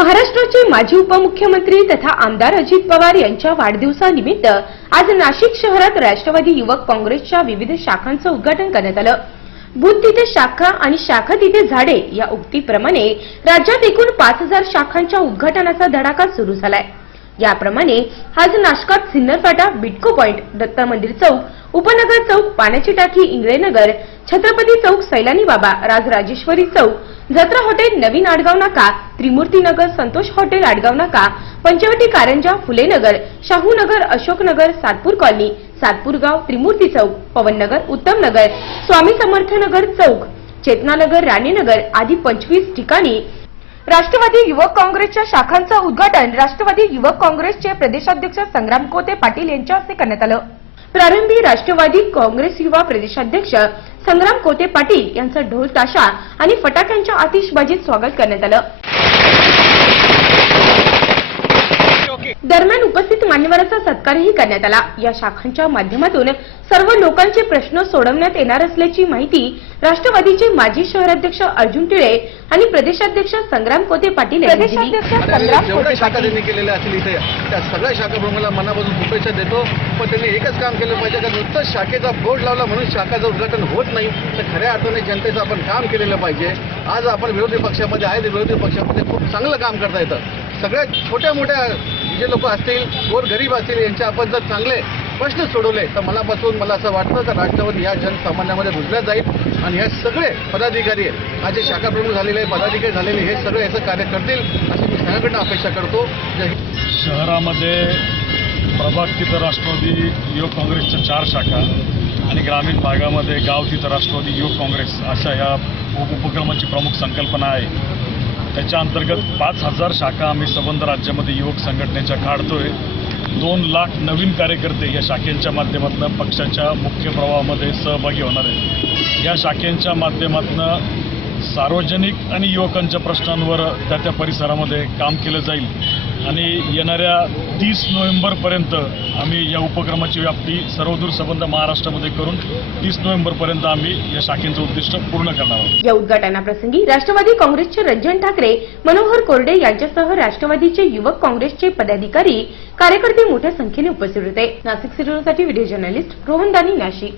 महाराष्ट्राचे माजी उपमुख्यमंत्री तथा आमदार अजित पवार यांच्या वाढदिवसानिमित्त आज नाशिक शहरात राष्ट्रवादी युवक काँग्रेसच्या विविध शाखांचं उद्घाटन करण्यात आलं. बुद्ध तिथे शाखा आणि शाखा तिथे झाडे या उक्तीप्रमाणे राज्यात एकूण पाच हजार शाखांच्या उद्घाटनाचा धडाका सुरू झालाय. याप्रमाणे आज नाशकात सिन्नरफाटा बिटको पॉइंट दत्त मंदिर चौक उपनगर चौक पाण्याची टाकी इंगळेनगर छत्रपती चौक सैलानी बाबा राजराजेश्वरी चौक जत्रा हॉटेल नवीन आडगाव नाका त्रिमूर्ती नगर संतोष हॉटेल आडगाव नाका पंचवटी कारंजा फुलेनगर शाहूनगर शाहू नगर सातपूर कॉलनी सातपूरगाव त्रिमूर्ती चौक पवननगर उत्तम नगर स्वामी समर्थनगर चौक चेतनानगर राणेनगर आदी पंचवीस ठिकाणी राष्ट्रवादी युवक काँग्रेसच्या शाखांचं उद्घाटन राष्ट्रवादी युवक काँग्रेसचे प्रदेशाध्यक्ष संग्राम कोते पाटील यांच्या हस्ते करण्यात आलं. प्रारंभी राष्ट्रवादी काँग्रेस युवा प्रदेशाध्यक्ष संग्राम कोते पाटील यांचं ढोल ताशा आणि फटाक्यांच्या आतिषबाजीत स्वागत करण्यात आलं. दरम्यान उपस्थित मान्यवरांचा सत्कारही करण्यात आला. या शाखांच्या माध्यमातून सर्व लोकांचे प्रश्न सोडवण्यात येणार असल्याची माहिती राष्ट्रवादीचे माजी शहराध्यक्ष अर्जुन टिळे आणि प्रदेशाध्यक्ष संग्राम कोते पाटील आम्ही जेवढ्या शाखा त्यांनी केलेल्या असतील इथे त्या सगळ्या शाखा प्रमुखाला मनापासून शुभेच्छा देतो. पण त्यांनी एकच काम केलं पाहिजे का नुसतं शाखेचा बोर्ड लावला म्हणून शाखाचं उद्घाटन होत नाही. तर खऱ्या अर्थाने जनतेचं आपण काम केलेलं पाहिजे. आज आपण विरोधी पक्षामध्ये आहे ते विरोधी पक्षामध्ये खूप चांगलं काम करता येतं. सगळ्या छोट्या मोठ्या जे लोक असतील गोर गरीब असतील यांचे आपण जर चांगले प्रश्न सोडवले तर मला बसून मला असं वाटतं तर राष्ट्रवादी या जनसामान्यामध्ये रुजल्या जाईल? आणि हे सगळे पदाधिकारी आज जे शाखा प्रमुख झालेले पदाधिकारी झालेले हे सगळे याचं कार्य करतील अशी मी सगळ्यांकडनं अपेक्षा करतो. शहरामध्ये प्रभाग तिथं राष्ट्रवादी युवक काँग्रेसच्या चार शाखा आणि ग्रामीण भागामध्ये गाव तिथं राष्ट्रवादी युवक काँग्रेस अशा ह्या उप- उपक्रमाची प्रमुख संकल्पना आहे. त्याच्या अंतर्गत पाच हजार शाखा आम्ही संबंध राज्यामध्ये युवक संघटनेच्या काढतोय. दोन लाख नवीन कार्यकर्ते या शाखेंच्या माध्यमातून पक्षाच्या मुख्य प्रवाहामध्ये सहभागी होणार आहेत. या शाखेंच्या माध्यमातून सार्वजनिक आणि युवकांच्या प्रश्नांवर त्या त्या परिसरामध्ये काम केलं जाईल. आणि येणाऱ्या तीस नोव्हेंबरपर्यंत आम्ही या उपक्रमाची व्याप्ती सर्वदूर संबंध महाराष्ट्रामध्ये करून तीस नोव्हेंबरपर्यंत आम्ही या शाखेचं उद्दिष्ट पूर्ण करणार आहोत. या उद्घाटनाप्रसंगी राष्ट्रवादी काँग्रेसचे रंजन ठाकरे मनोहर कोरडे यांच्यासह राष्ट्रवादीचे युवक काँग्रेसचे पदाधिकारी कार्यकर्ते मोठ्या संख्येने उपस्थित होते. नाशिक सिटीसाठी व्हिडिओ जर्नलिस्ट रोहन दानी नाशिक.